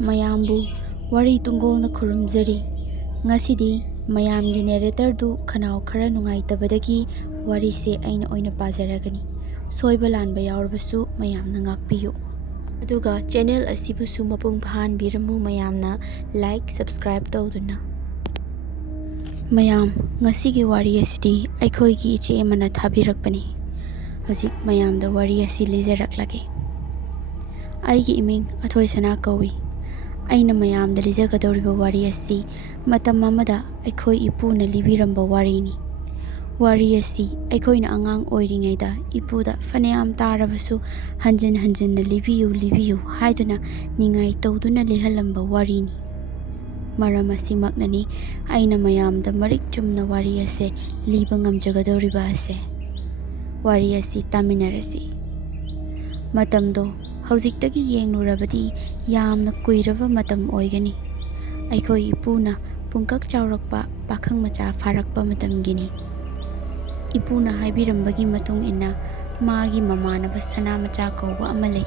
ꯃꯌꯥꯝꯕꯨ ꯋꯥꯔꯤ ꯇꯨꯡꯒꯣꯜꯅ ꯈꯨꯔꯨꯝꯖꯔꯤ. ꯉꯁꯤꯗꯤ ꯃꯌꯥꯝꯒꯤ ꯅꯦꯔꯦꯇꯔꯗꯨ ꯈꯅꯥꯎ ꯈꯔ ꯅꯨꯡꯉꯥꯏꯇꯕꯗꯒꯤ ꯋꯥꯔꯤꯁꯦ ꯑꯩꯅ ꯑꯣꯏꯅ ꯄꯥꯖꯔꯒꯅꯤ. ꯁꯣꯏꯕ ꯂꯥꯟꯕ ꯌꯥꯎꯔꯕꯁꯨ ꯃꯌꯥꯝꯅ ꯉꯥꯛꯄꯤꯌꯨ. ꯑꯗꯨꯒ ꯆꯦꯅꯦꯜ ꯑꯁꯤꯕꯨꯁꯨ ꯃꯄꯨꯡ ꯐꯥꯍꯟꯕꯤꯔꯝꯃꯨ ꯃꯌꯥꯝꯅ ꯂꯥꯏꯛ ꯁꯕꯁꯀ꯭ꯔꯥꯏꯕ ꯇꯧꯗꯨꯅ. ꯃꯌꯥꯝ, ꯉꯁꯤꯒꯤ ꯋꯥꯔꯤ ꯑꯁꯤꯗꯤ ꯑꯩꯈꯣꯏꯒꯤ ꯏꯆꯦ ꯑꯃꯅ ꯊꯥꯕꯤꯔꯛꯄꯅꯤ. ꯍꯧꯖꯤꯛ ꯃꯌꯥꯝꯗ ꯋꯥꯔꯤ ꯑꯁꯤ ꯂꯤꯖꯔꯛꯂꯒꯦ. ꯑꯩꯒꯤ ꯏꯃꯤꯡ ꯑꯊꯣꯏꯁꯅꯥ ꯀꯧꯏ. ꯑꯩꯅ ꯃꯌꯥꯝꯗ ꯂꯤꯖꯒꯗꯧꯔꯤꯕ ꯋꯥꯔꯤ ꯑꯁꯤ ꯃꯇꯝ ꯑꯃꯗ ꯑꯩꯈꯣꯏ ꯏꯄꯨꯅ ꯂꯤꯕꯤꯔꯝꯕ ꯋꯥꯔꯤꯅꯤ. ꯋꯥꯔꯤ ꯑꯁꯤ ꯑꯩꯈꯣꯏꯅ ꯑꯉꯥꯡ ꯑꯣꯏꯔꯤꯉꯩꯗ ꯏꯄꯨꯗ ꯐꯅꯌꯥꯝ ꯇꯥꯔꯕꯁꯨ ꯍꯟꯖꯤꯟ ꯍꯟꯖꯤꯟꯅ ꯂꯤꯕꯤꯌꯨ ꯂꯤꯕꯤꯌꯨ ꯍꯥꯏꯗꯨꯅ ꯅꯤꯡꯉꯥꯏ ꯇꯧꯗꯨꯅ ꯂꯤꯍꯜꯂꯝꯕ ꯋꯥꯔꯤꯅꯤ. ꯃꯔꯝ ꯑꯁꯤꯃꯛꯅꯅꯤ ꯑꯩꯅ ꯃꯌꯥꯝꯗ ꯃꯔꯤꯛ ꯆꯨꯝꯅ ꯋꯥꯔꯤ ꯑꯁꯤ ꯂꯤꯕ ꯉꯝꯖꯒꯗꯧꯔꯤꯕ ꯑꯁꯦ. ꯋꯥꯔꯤ ꯑꯁꯤ ꯇꯥꯃꯤꯟꯅꯔꯁꯤ. ꯃꯇꯝꯗꯣ ꯍꯧꯖꯤꯛꯇꯒꯤ ꯌꯦꯡꯂꯨꯔꯕꯗꯤ ꯌꯥꯝꯅ ꯀꯨꯏꯔꯕ ꯃꯇꯝ ꯑꯣꯏꯒꯅꯤ. ꯑꯩꯈꯣꯏ ꯏꯄꯨꯅ ꯄꯨꯡꯀꯛ ꯆꯥꯎꯔꯛꯄ ꯄꯥꯈꯪ ꯃꯆꯥ ꯐꯥꯔꯛꯄ ꯃꯇꯝꯒꯤꯅꯤ. ꯏꯄꯨꯅ ꯍꯥꯏꯕꯤꯔꯝꯕꯒꯤ ꯃꯇꯨꯡ ꯏꯟꯅ ꯃꯥꯒꯤ ꯃꯃꯥꯟꯅꯕ ꯁꯅꯥꯃꯆꯥ ꯀꯧꯕ ꯑꯃ ꯂꯩ.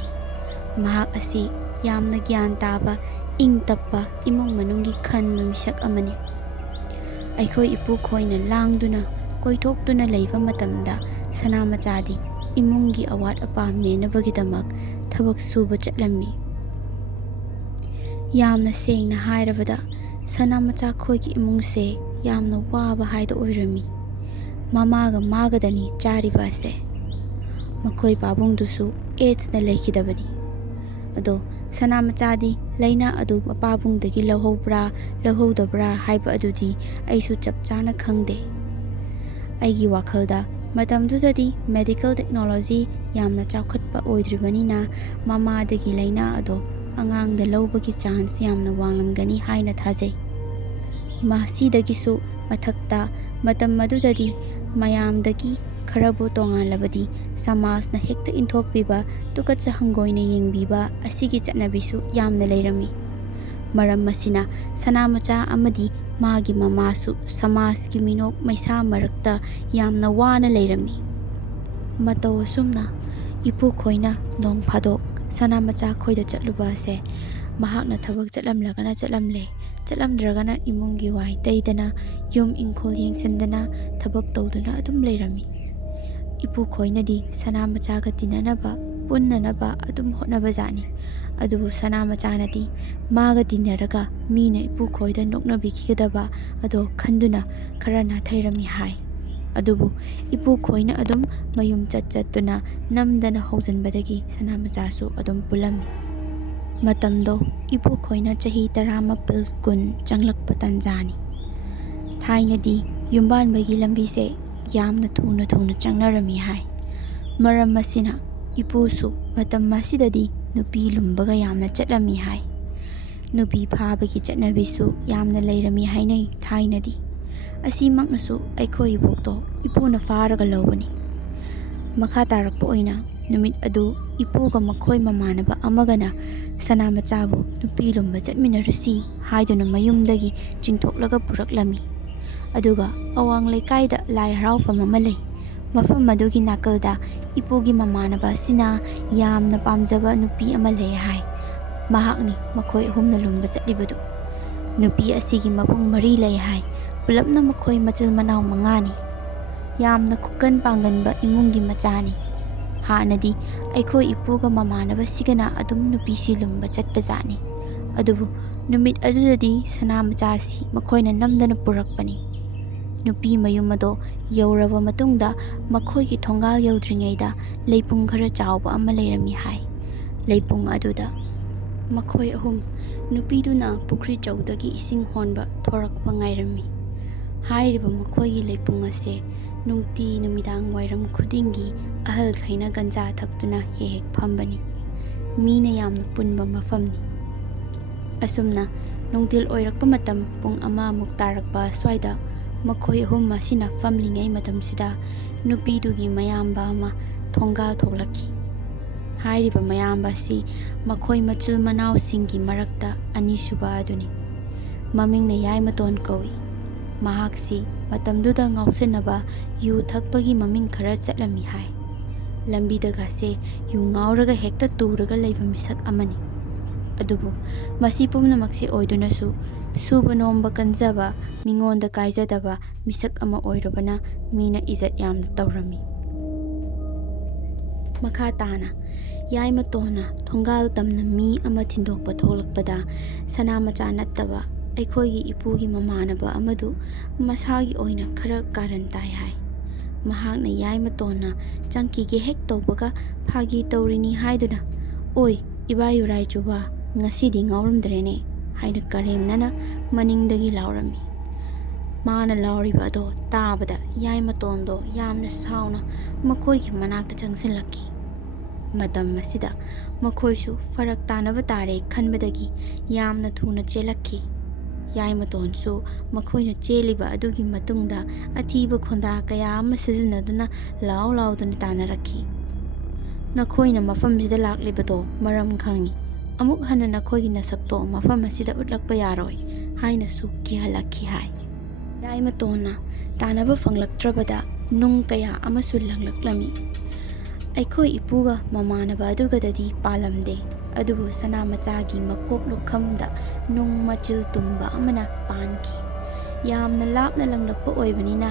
ꯃꯍꯥꯛ ꯑꯁꯤ ꯌꯥꯝꯅ ꯒ꯭ꯌꯥꯟ ꯇꯥꯕ, ꯏꯪ ꯇꯞꯄ ꯏꯃꯨꯡ ꯃꯅꯨꯡꯒꯤ ꯈꯟꯕ ꯃꯤꯁꯛ ꯑꯃꯅꯤ. ꯑꯩꯈꯣꯏ ꯏꯄꯨ ꯈꯣꯏꯅ ꯂꯥꯡꯗꯨꯅ ꯀꯣꯏꯊꯣꯛꯇꯨꯅ ꯂꯩꯕ ꯃꯇꯝꯗ ꯁꯅꯥꯃꯆꯥꯗꯤ ꯏꯃꯨꯡꯒꯤ ꯑꯋꯥꯠ ꯑꯄꯥ ꯃꯦꯟꯅꯕꯒꯤꯗꯃꯛ ꯊꯕꯛ ꯁꯨꯕ ꯆꯠꯂꯝꯃꯤ. ꯌꯥꯝꯅ ꯁꯦꯡꯅ ꯍꯥꯏꯔꯕꯗ ꯁꯅꯥꯃꯆꯥ ꯈꯣꯏꯒꯤ ꯏꯃꯨꯡꯁꯦ ꯌꯥꯝꯅ ꯋꯥꯕ ꯍꯥꯏꯗꯣ ꯑꯣꯏꯔꯝꯃꯤ. ꯃꯃꯥꯒ ꯃꯥꯒꯗꯅꯤ ꯆꯥꯔꯤꯕ ꯑꯁꯦ. ꯃꯈꯣꯏ ꯄꯥꯕꯨꯡꯗꯨꯁꯨ ꯑꯦꯗꯁꯅ ꯂꯩꯈꯤꯗꯕꯅꯤ. ꯑꯗꯣ ꯁꯅꯥꯃꯆꯥꯗꯤ ꯂꯩꯅꯥ ꯑꯗꯨ ꯃꯄꯥꯕꯨꯡꯗꯒꯤ ꯂꯧꯍꯧꯕ꯭ꯔꯥ ꯂꯧꯍꯧꯗꯕ꯭ꯔꯥ ꯍꯥꯏꯕ ꯑꯗꯨꯗꯤ ꯑꯩꯁꯨ ꯆꯞ ꯆꯥꯅ ꯈꯪꯗꯦ. ꯑꯩꯒꯤ ꯋꯥꯈꯜꯗ ꯃꯇꯝꯗꯨꯗꯗꯤ ꯃꯦꯗꯤꯀꯦꯜ ꯇꯦꯛꯅꯣꯂꯣꯖꯤ ꯌꯥꯝꯅ ꯆꯥꯎꯈꯠꯄ ꯑꯣꯏꯗ꯭ꯔꯤꯕꯅꯤꯅ ꯃꯃꯥꯗꯒꯤ ꯂꯩꯅꯥ ꯑꯗꯣ ꯑꯉꯥꯡꯗ ꯂꯧꯕꯒꯤ ꯆꯥꯟꯁ ꯌꯥꯝꯅ ꯋꯥꯡꯂꯝꯒꯅꯤ ꯍꯥꯏꯅ ꯊꯥꯖꯩ. ꯃꯁꯤꯗꯒꯤꯁꯨ ꯃꯊꯛꯇ ꯃꯇꯝ ꯑꯗꯨꯗꯗꯤ ꯃꯌꯥꯝꯗꯒꯤ ꯈꯔꯕꯨ ꯇꯣꯉꯥꯜꯂꯕꯗꯤ ꯁꯃꯥꯖꯅ ꯍꯦꯛꯇ ꯏꯟꯊꯣꯛꯄꯤꯕ, ꯇꯨꯀꯠꯆ ꯍꯪꯒꯣꯏꯅ ꯌꯦꯡꯕꯤꯕ ꯑꯁꯤꯒꯤ ꯆꯠꯅꯕꯤꯁꯨ ꯌꯥꯝꯅ ꯂꯩꯔꯝꯃꯤ. ꯃꯔꯝ ꯑꯁꯤꯅ ꯁꯅꯥꯃꯆꯥ ꯑꯃꯗꯤ ꯃꯥꯒꯤ ꯃꯃꯥꯁꯨ ꯁꯃꯥꯖꯀꯤ ꯃꯤꯅꯣꯛ ꯃꯩꯁꯥ ꯃꯔꯛꯇ ꯌꯥꯝꯅ ꯋꯥꯅ ꯂꯩꯔꯝꯃꯤ. ꯃꯇꯧ ꯑꯁꯨꯝꯅ ꯏꯄꯨ ꯈꯣꯏꯅ ꯅꯣꯡ ꯐꯥꯗꯣꯛ ꯁꯅꯥꯃꯆꯥ ꯈꯣꯏꯗ ꯆꯠꯂꯨꯕ ꯑꯁꯦ ꯃꯍꯥꯛꯅ ꯊꯕꯛ ꯆꯠꯂꯝꯂꯒꯅ ꯆꯠꯂꯝꯂꯦ, ꯆꯠꯂꯝꯗ꯭ꯔꯒꯅ ꯏꯃꯨꯡꯒꯤ ꯋꯥꯏ ꯇꯩꯗꯅ ꯌꯨꯝ ꯏꯪꯈꯣꯜ ꯌꯦꯡꯁꯤꯟꯗꯅ ꯊꯕꯛ ꯇꯧꯗꯨꯅ ꯑꯗꯨꯝ ꯂꯩꯔꯝꯃꯤ. ꯏꯄꯨ ꯈꯣꯏꯅꯗꯤ ꯁꯅꯥꯃꯆꯥꯒ ꯇꯤꯟꯅꯅꯕ, ꯄꯨꯟꯅꯅꯕ ꯑꯗꯨꯝ ꯍꯣꯠꯅꯕꯖꯥꯠꯅꯤ. ꯑꯗꯨꯕꯨ ꯁꯅꯥꯃꯆꯥꯅꯗꯤ ꯃꯥꯒ ꯇꯤꯟꯅꯔꯒ ꯃꯤꯅ ꯏꯄꯨ ꯈꯣꯏꯗ ꯅꯣꯛꯅꯕꯤꯈꯤꯒꯗꯕ ꯑꯗꯣ ꯈꯟꯗꯨꯅ ꯈꯔ ꯅꯥꯊꯩꯔꯝꯃꯤ ꯍꯥꯏ. ꯑꯗꯨꯕꯨ ꯏꯄꯨ ꯈꯣꯏꯅ ꯑꯗꯨꯝ ꯃꯌꯨꯝ ꯆꯠꯇꯨꯅ ꯅꯝꯗꯅ ꯍꯧꯖꯤꯟꯕꯗꯒꯤ ꯁꯅꯥꯃꯆꯥꯁꯨ ꯑꯗꯨꯝ ꯄꯨꯜꯂꯝꯃꯤ. ꯃꯇꯝꯗꯣ ꯏꯄꯨ ꯈꯣꯏꯅ ꯆꯍꯤ 19-20 ꯆꯪꯂꯛꯄ ꯇꯥꯟꯖꯥꯅꯤ. ꯊꯥꯏꯅꯗꯤ ꯌꯨꯝꯕꯥꯟꯕꯒꯤ ꯂꯝꯕꯤꯁꯦ ꯌꯥꯝꯅ ꯊꯨꯅ ꯆꯪꯅꯔꯝꯃꯤ ꯍꯥꯏ. ꯃꯔꯝ ꯑꯁꯤꯅ ꯏꯄꯨꯁꯨ ꯃꯇꯝ ꯑꯁꯤꯗꯗꯤ ꯅꯨꯄꯤ ꯂꯨꯝꯕꯒ ꯌꯥꯝꯅ ꯆꯠꯂꯝꯃꯤ ꯍꯥꯏ. ꯅꯨꯄꯤ ꯐꯥꯕꯒꯤ ꯆꯠꯅꯕꯤꯁꯨ ꯌꯥꯝꯅ ꯂꯩꯔꯝꯃꯤ ꯍꯥꯏꯅꯩ ꯊꯥꯏꯅꯗꯤ. ꯑꯁꯤꯃꯛꯅꯁꯨ ꯑꯩꯈꯣꯏ ꯏꯕꯣꯛꯇꯣ ꯏꯄꯨꯅ ꯐꯥꯔꯒ ꯂꯧꯕꯅꯤ. ꯃꯈꯥ ꯇꯥꯔꯛꯄ ꯑꯣꯏꯅ ꯅꯨꯃꯤꯠ ꯑꯗꯨ ꯏꯄꯨꯒ ꯃꯈꯣꯏ ꯃꯃꯥꯟꯅꯕ ꯑꯃꯒꯅ ꯁꯅꯥꯃꯆꯥꯕꯨ ꯅꯨꯄꯤ ꯂꯨꯝꯕ ꯆꯠꯃꯤꯟꯅꯔꯨꯁꯤ ꯍꯥꯏꯗꯨꯅ ꯃꯌꯨꯝꯗꯒꯤ ꯆꯤꯡꯊꯣꯛꯂꯒ ꯄꯨꯔꯛꯂꯝꯃꯤ. ꯑꯗꯨꯒ ꯑꯋꯥꯡ ꯂꯩꯀꯥꯏꯗ ꯂꯥꯏ ꯍꯔꯥꯎꯐꯝ ꯑꯃ ꯂꯩ. ꯃꯐꯝ ꯑꯗꯨꯒꯤ ꯅꯥꯀꯜꯗ ꯏꯄꯨꯒꯤ ꯃꯃꯥꯟꯅꯕ ꯑꯁꯤꯅ ꯌꯥꯝꯅ ꯄꯥꯝꯖꯕ ꯅꯨꯄꯤ ꯑꯃ ꯂꯩ ꯍꯥꯏ. ꯃꯍꯥꯛꯅꯤ ꯃꯈꯣꯏ ꯑꯍꯨꯝꯅ ꯂꯨꯝꯕ ꯆꯠꯂꯤꯕꯗꯨ. ꯅꯨꯄꯤ ꯑꯁꯤꯒꯤ ꯃꯕꯨꯡ 4 ꯂꯩ ꯍꯥꯏ. ꯄꯨꯂꯞꯅ ꯃꯈꯣꯏ ꯃꯆꯤꯜ ꯃꯅꯥꯎ 5ꯅꯤ. ꯌꯥꯝꯅ ꯈꯨꯀꯟ ꯄꯥꯡꯒꯟꯕ ꯏꯃꯨꯡꯒꯤ ꯃꯆꯥꯅꯤ. ꯍꯥꯟꯅꯗꯤ ꯑꯩꯈꯣই ꯏꯄꯨꯒ ꯃꯃꯥꯟꯅꯕꯁꯤꯒꯅ ꯑꯗꯨꯝ ꯅꯨꯄꯤꯁꯤ ꯂꯨꯝꯕ ꯆꯠꯄꯖꯥꯠꯅꯤ. ꯑꯗꯨꯕꯨ ꯅꯨꯃꯤꯠ ꯑꯗꯨꯗꯗꯤ ꯁꯅꯥꯃꯆꯥꯁꯤ ꯃꯈꯣꯏꯅ ꯅꯝꯗꯅ ꯄꯨꯔꯛꯄꯅꯤ. ꯅꯨꯄꯤ ꯃꯌꯨꯝ ꯑꯗꯣ ꯌꯧꯔꯕ ꯃꯇꯨꯡꯗ ꯃꯈꯣꯏꯒꯤ ꯊꯣꯡꯒꯥꯜ ꯌꯧꯗ꯭ꯔꯤꯉꯩꯗ ꯂꯩꯄꯨꯡ ꯈꯔ ꯆꯥꯎꯕ ꯑꯃ ꯂꯩꯔꯝꯃꯤ ꯍꯥꯏ. ꯂꯩꯄꯨꯡ ꯑꯗꯨꯗ ꯃꯈꯣꯏ ꯑꯍꯨꯝ ꯅꯨꯄꯤꯗꯨꯅ ꯄꯨꯈ꯭ꯔꯤ ꯆꯧꯗꯒꯤ ꯏꯁꯤꯡ ꯍꯣꯟꯕ ꯊꯣꯔꯛꯄ ꯉꯥꯏꯔꯝꯃꯤ. ꯍꯥꯏꯔꯤꯕ ꯃꯈꯣꯏꯒꯤ ꯂꯩꯄꯨꯡ ꯑꯁꯦ ꯅꯨꯡꯇꯤ ꯅꯨꯃꯤꯗꯥꯡ ꯋꯥꯏꯔꯝ ꯈꯨꯗꯤꯡꯒꯤ ꯑꯍꯜꯈꯩꯅ ꯒꯟꯖꯥ ꯊꯛꯇꯨꯅ ꯍꯦꯛ ꯐꯝꯕꯅꯤ. ꯃꯤꯅ ꯌꯥꯝꯅ ꯄꯨꯟꯕ ꯃꯐꯝꯅꯤ. ꯑꯁꯨꯝꯅ ꯅꯨꯡꯊꯤꯜ ꯑꯣꯏꯔꯛꯄ ꯃꯇꯝ ꯄꯨꯡ 1 ꯇꯥꯔꯛꯄ ꯑꯁ꯭ꯋꯥꯏꯗ ꯃꯈꯣꯏ ꯑꯍꯨꯝ ꯑꯁꯤꯅ ꯐꯝꯂꯤꯉꯩ ꯃꯇꯝꯁꯤꯗ ꯅꯨꯄꯤꯗꯨꯒꯤ ꯃꯌꯥꯝꯕ ꯑꯃ ꯊꯣꯡꯒꯥꯜ ꯊꯣꯛꯂꯛꯈꯤ. ꯍꯥꯏꯔꯤꯕ ꯃꯌꯥꯝꯕ ꯑꯁꯤ ꯃꯈꯣꯏ ꯃꯆꯤꯜ ꯃꯅꯥꯎꯁꯤꯡꯒꯤ ꯃꯔꯛꯇ ꯑꯅꯤꯁꯨꯕ ꯑꯗꯨꯅꯤ. ꯃꯃꯤꯡꯅ ꯌꯥꯏꯃꯇꯣꯟ ꯀꯧꯏ. ꯃꯍꯥꯛꯁꯤ ꯃꯇꯝꯗꯨꯗ ꯉꯥꯎꯁꯤꯟꯅꯕ, ꯌꯨ ꯊꯛꯄꯒꯤ ꯃꯃꯤꯡ ꯈꯔ ꯆꯠꯂꯝꯃꯤ ꯍꯥꯏ. ꯂꯝꯕꯤꯗꯒꯁꯦ ꯌꯨ ꯉꯥꯎꯔꯒ ꯍꯦꯛꯇ ꯇꯨꯔꯒ ꯂꯩꯕ ꯃꯤꯁꯛ ꯑꯃꯅꯤ. ꯑꯗꯨꯕꯨ ꯃꯁꯤ ꯄꯨꯝꯅꯃꯛꯁꯦ ꯑꯣꯏꯗꯨꯅꯁꯨ ꯁꯨꯕ ꯅꯣꯝꯕ ꯀꯟꯖꯕ, ꯃꯤꯉꯣꯟꯗ ꯀꯥꯏꯖꯗꯕ ꯃꯤꯁꯛ ꯑꯃ ꯑꯣꯏꯔꯨꯕꯅ ꯃꯤꯅ ꯏꯖꯠ ꯌꯥꯝꯅ ꯇꯧꯔꯝꯃꯤ꯫ ꯃꯈꯥ ꯇꯥꯅ ꯌꯥꯏꯃꯇꯣꯟꯅ ꯊꯣꯡꯒꯥꯜ ꯇꯝꯅ ꯃꯤ ꯑꯃ ꯊꯤꯟꯗꯣꯛꯄ ꯊꯣꯛꯂꯛꯄꯗ ꯁꯅꯥꯃꯆꯥ ꯅꯠꯇꯕ ꯑꯩꯈꯣꯏꯒꯤ ꯏꯄꯨꯒꯤ ꯃꯃꯥꯟꯅꯕ ꯑꯃꯗꯨ ꯃꯁꯥꯒꯤ ꯑꯣꯏꯅ ꯈꯔ ꯀꯥꯔꯟ ꯇꯥꯏ ꯍꯥꯏ꯫ ꯃꯍꯥꯛꯅ ꯌꯥꯏꯃꯇꯣꯟꯅ ꯆꯪꯈꯤꯒꯦ ꯍꯦꯛ ꯇꯧꯕꯒ ꯐꯥꯒꯤ ꯇꯧꯔꯤꯅꯤ ꯍꯥꯏꯗꯨꯅ "ꯑꯣꯏ ꯏꯕꯥꯌꯨꯔꯥꯏ ꯆꯨꯕꯥ, ꯉꯁꯤꯗꯤ ꯉꯥꯎꯔꯝꯗ꯭ꯔꯦꯅꯦ" ꯍꯥꯏꯅ ꯀꯔꯦꯝꯅꯅ ꯃꯅꯤꯡꯗꯒꯤ ꯂꯥꯎꯔꯝꯃꯤ꯫ ꯃꯥꯅ ꯂꯥꯎꯔꯤꯕ ꯑꯗꯣ ꯇꯥꯕꯗ ꯌꯥꯏꯃꯇꯣꯟꯗꯣ ꯌꯥꯝꯅ ꯁꯥꯎꯅ ꯃꯈꯣꯏꯒꯤ ꯃꯅꯥꯛꯇ ꯆꯪꯁꯤꯜꯂꯛꯈꯤ꯫ ꯃꯇꯝ ꯑꯁꯤꯗ ꯃꯈꯣꯏꯁꯨ ꯐꯔꯛ ꯇꯥꯅꯕ ꯇꯥꯔꯦ ꯈꯟꯕꯗꯒꯤ ꯌꯥꯝꯅ ꯊꯨꯅ ꯆꯦꯜꯂꯛꯈꯤ꯫ ꯌꯥꯏꯃꯇꯣꯟꯁꯨ ꯃꯈꯣꯏꯅ ꯆꯦꯜꯂꯤꯕ ꯑꯗꯨꯒꯤ ꯃꯇꯨꯡꯗ ꯑꯊꯤꯕ ꯈꯣꯟꯗꯥ ꯀꯌꯥ ꯑꯃ ꯁꯤꯖꯤꯟꯅꯗꯨꯅ ꯂꯥꯎ ꯂꯥꯎꯗꯨꯅ ꯇꯥꯅꯔꯛꯈꯤ꯫ "ꯅꯈꯣꯏꯅ ꯃꯐꯝꯁꯤꯗ ꯂꯥꯛꯂꯤꯕꯗꯣ ꯃꯔꯝ ꯈꯪꯏ, ꯑꯃꯨꯛ ꯍꯟꯅ ꯅꯈꯣꯏꯒꯤ ꯅꯁꯛꯇꯣ ꯃꯐꯝ ꯑꯁꯤꯗ ꯎꯠꯂꯛꯄ ꯌꯥꯔꯣꯏ" ꯍꯥꯏꯅꯁꯨ ꯀꯤꯍꯜꯂꯛꯈꯤ ꯍꯥꯏ꯫ ꯌꯥꯏꯃꯇꯣꯟꯅ ꯇꯥꯅꯕ ꯐꯪꯂꯛꯇ꯭ꯔꯕꯗ ꯅꯨꯡ ꯀꯌꯥ ꯑꯃꯁꯨ ꯂꯪꯂꯛꯂꯝꯃꯤ꯫ ꯑꯩꯈꯣꯏ ꯏꯄꯨꯒ ꯃꯃꯥꯟꯅꯕ ꯑꯗꯨꯒꯗꯗꯤ ꯄꯥꯜꯂꯝꯗꯦ, ꯑꯗꯨꯕꯨ ꯁꯅꯥꯃꯆꯥꯒꯤ ꯃꯀꯣꯛ ꯂꯨꯈꯝꯗ ꯅꯨꯡ ꯃꯆꯤꯜ ꯇꯨꯝꯕ ꯑꯃꯅ ꯄꯥꯟꯈꯤ꯫ ꯌꯥꯝꯅ ꯂꯥꯞꯅ ꯂꯪꯂꯛꯄ ꯑꯣꯏꯕꯅꯤꯅ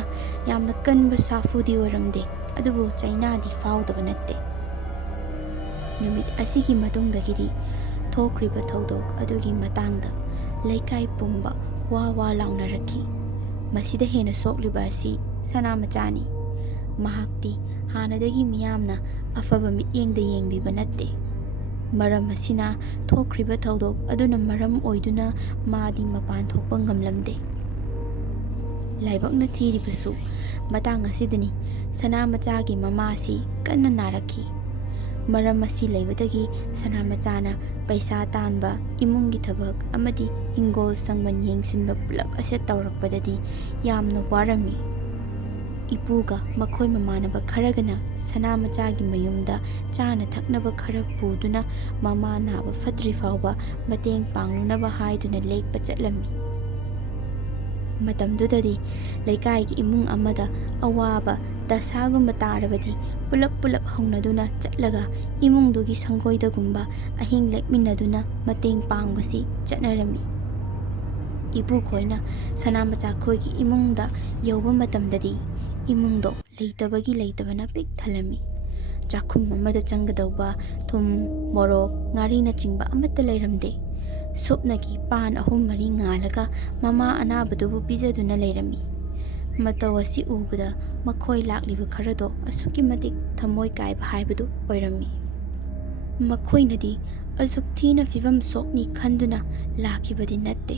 ꯌꯥꯝꯅ ꯀꯟꯕ ꯁꯥꯐꯨꯗꯤ ꯑꯣꯏꯔꯝꯗꯦ, ꯑꯗꯨꯕꯨ ꯆꯩꯅꯥꯗꯤ ꯐꯥꯎꯗꯕ ꯅꯠꯇꯦ꯫ ꯅꯨꯃꯤꯠ ꯑꯁꯤꯒꯤ ꯃꯇꯨꯡꯗꯒꯤꯗꯤ ꯊꯣꯛꯈ꯭ꯔꯤꯕ ꯊꯧꯗꯣꯛ ꯑꯗꯨꯒꯤ ꯃꯇꯥꯡꯗ ꯂꯩꯀꯥꯏ ꯄꯨꯝꯕ ꯋꯥ ꯋꯥ ꯂꯥꯎꯅꯔꯛꯈꯤ꯫ ꯃꯁꯤꯗ ꯍꯦꯟꯅ ꯁꯣꯛꯂꯤꯕ ꯑꯁꯤ ꯁꯅꯥꯃꯆꯥꯅꯤ꯫ ꯃꯍꯥꯛꯇꯤ ꯍꯥꯟꯅꯗꯒꯤ ꯃꯤꯌꯥꯝꯅ ꯑꯐꯕ ꯃꯤꯠꯌꯦꯡꯗ ꯌꯦꯡꯕꯤꯕ ꯅꯠꯇꯦ꯫ ꯃꯔꯝ ꯑꯁꯤꯅ ꯊꯣꯛꯈ꯭ꯔꯤꯕ ꯊꯧꯗꯣꯛ ꯑꯗꯨꯅ ꯃꯔꯝ ꯑꯣꯏꯗꯨꯅ ꯃꯥꯗꯤ ꯃꯄꯥꯟ ꯊꯣꯛꯄ ꯉꯝꯂꯝꯗꯦ꯫ ꯂꯥꯏꯕꯛꯅ ꯊꯤꯔꯤꯕꯁꯨ ꯃꯇꯥꯡ ꯑꯁꯤꯗꯅꯤ ꯁꯅꯥꯃꯆꯥꯒꯤ ꯃꯃꯥꯁꯤ ꯀꯟꯅ ナꯔꯛꯈꯤ꯫ ꯃꯔꯝ ꯑꯁꯤ ꯂꯩꯕꯗꯒꯤ ꯁꯅꯥꯃꯆꯥꯅ ꯄꯩꯁꯥ ꯇꯥꯟꯕ, ꯏꯃꯨꯡꯒꯤ ꯊꯕꯛ ꯑꯃꯗꯤ ꯍꯤꯡꯒꯣꯜ ꯁꯪꯕꯟ ꯌꯦꯡꯁꯤꯟꯕ ꯄꯨꯂꯞ ꯑꯁꯦ ꯇꯧꯔꯛꯄꯗꯗꯤ ꯌꯥꯝꯅ ꯋꯥꯔꯝꯃꯤ꯫ ꯏꯄꯨꯒ ꯃꯈꯣꯏ ꯃꯃꯥꯟꯅꯕ ꯈꯔꯒꯅ ꯁꯅꯥꯃꯆꯥꯒꯤ ꯃꯌꯨꯝꯗ ꯆꯥꯅ ꯊꯛꯅꯕ ꯈꯔ ꯄꯨꯗꯨꯅ ꯃꯃꯥ ꯅꯥꯕ ꯐꯠꯇ꯭ꯔꯤ ꯐꯥꯎꯕ ꯃꯇꯦꯡ ꯄꯥꯡꯂꯨꯅꯕ ꯍꯥꯏꯗꯨꯅ ꯂꯦꯛꯄ ꯆꯠꯂꯝꯃꯤ꯫ ꯃꯇꯝꯗꯨꯗꯗꯤ ꯂꯩꯀꯥꯏꯒꯤ ꯏꯃꯨꯡ ꯑꯃꯗ ꯑꯋꯥꯕ ꯗꯁꯥꯒꯨꯝꯕ ꯇꯥꯔꯕꯗꯤ ꯄꯨꯂꯞ ꯄꯨꯂꯞ ꯍꯧꯅꯗꯨꯅ ꯆꯠꯂꯒ ꯏꯃꯨꯡꯗꯨꯒꯤ ꯁꯪꯒꯣꯏꯗꯒꯨꯝꯕ ꯑꯍꯤꯡ ꯂꯦꯛꯃꯤꯟꯅꯗꯨꯅ ꯃꯇꯦꯡ ꯄꯥꯡꯕꯁꯤ ꯆꯠꯅꯔꯝꯃꯤ꯫ ꯏꯄꯨꯈꯣꯏꯅ ꯁꯅꯥꯃꯆꯥ ꯈꯣꯏꯒꯤ ꯏꯃꯨꯡꯗ ꯌꯧꯕ ꯃꯇꯝꯗꯗꯤ ꯏꯃꯨꯡꯗꯣ ꯂꯩꯇꯕꯒꯤ ꯂꯩꯇꯕꯅ ꯄꯤꯛ ꯊꯜꯂꯝꯃꯤ꯫ ꯆꯥꯛꯈꯨꯝ ꯑꯃꯗ ꯆꯪꯒꯗꯧꯕ ꯊꯨꯝ, ꯃꯣꯔꯣꯛ, ꯉꯥꯔꯤꯅꯆꯤꯡꯕ ꯑꯃꯠꯇ ꯂꯩꯔꯝꯗꯦ꯫ ꯁꯨꯞꯅꯒꯤ ꯄꯥꯟ 3-4 ꯉꯥꯜꯂꯒ ꯃꯃꯥ ꯑꯅꯥꯕꯗꯨꯕꯨ ꯄꯤꯖꯗꯨꯅ ꯂꯩꯔꯝꯃꯤ꯫ ꯃꯇꯧ ꯑꯁꯤ ꯎꯕꯗ ꯃꯈꯣꯏ ꯂꯥꯛꯂꯤꯕ ꯈꯔꯗꯣ ꯑꯁꯨꯛꯀꯤ ꯃꯇꯤꯛ ꯊꯃꯣꯏ ꯀꯥꯏꯕ ꯍꯥꯏꯕꯗꯨ ꯑꯣꯏꯔꯝꯃꯤ꯫ ꯃꯈꯣꯏꯅꯗꯤ ꯑꯁꯨꯛ ꯊꯤꯅ ꯐꯤꯚꯝ ꯁꯣꯛꯅꯤ ꯈꯟꯗꯨꯅ ꯂꯥꯛꯈꯤꯕꯗꯤ ꯅꯠꯇꯦ꯫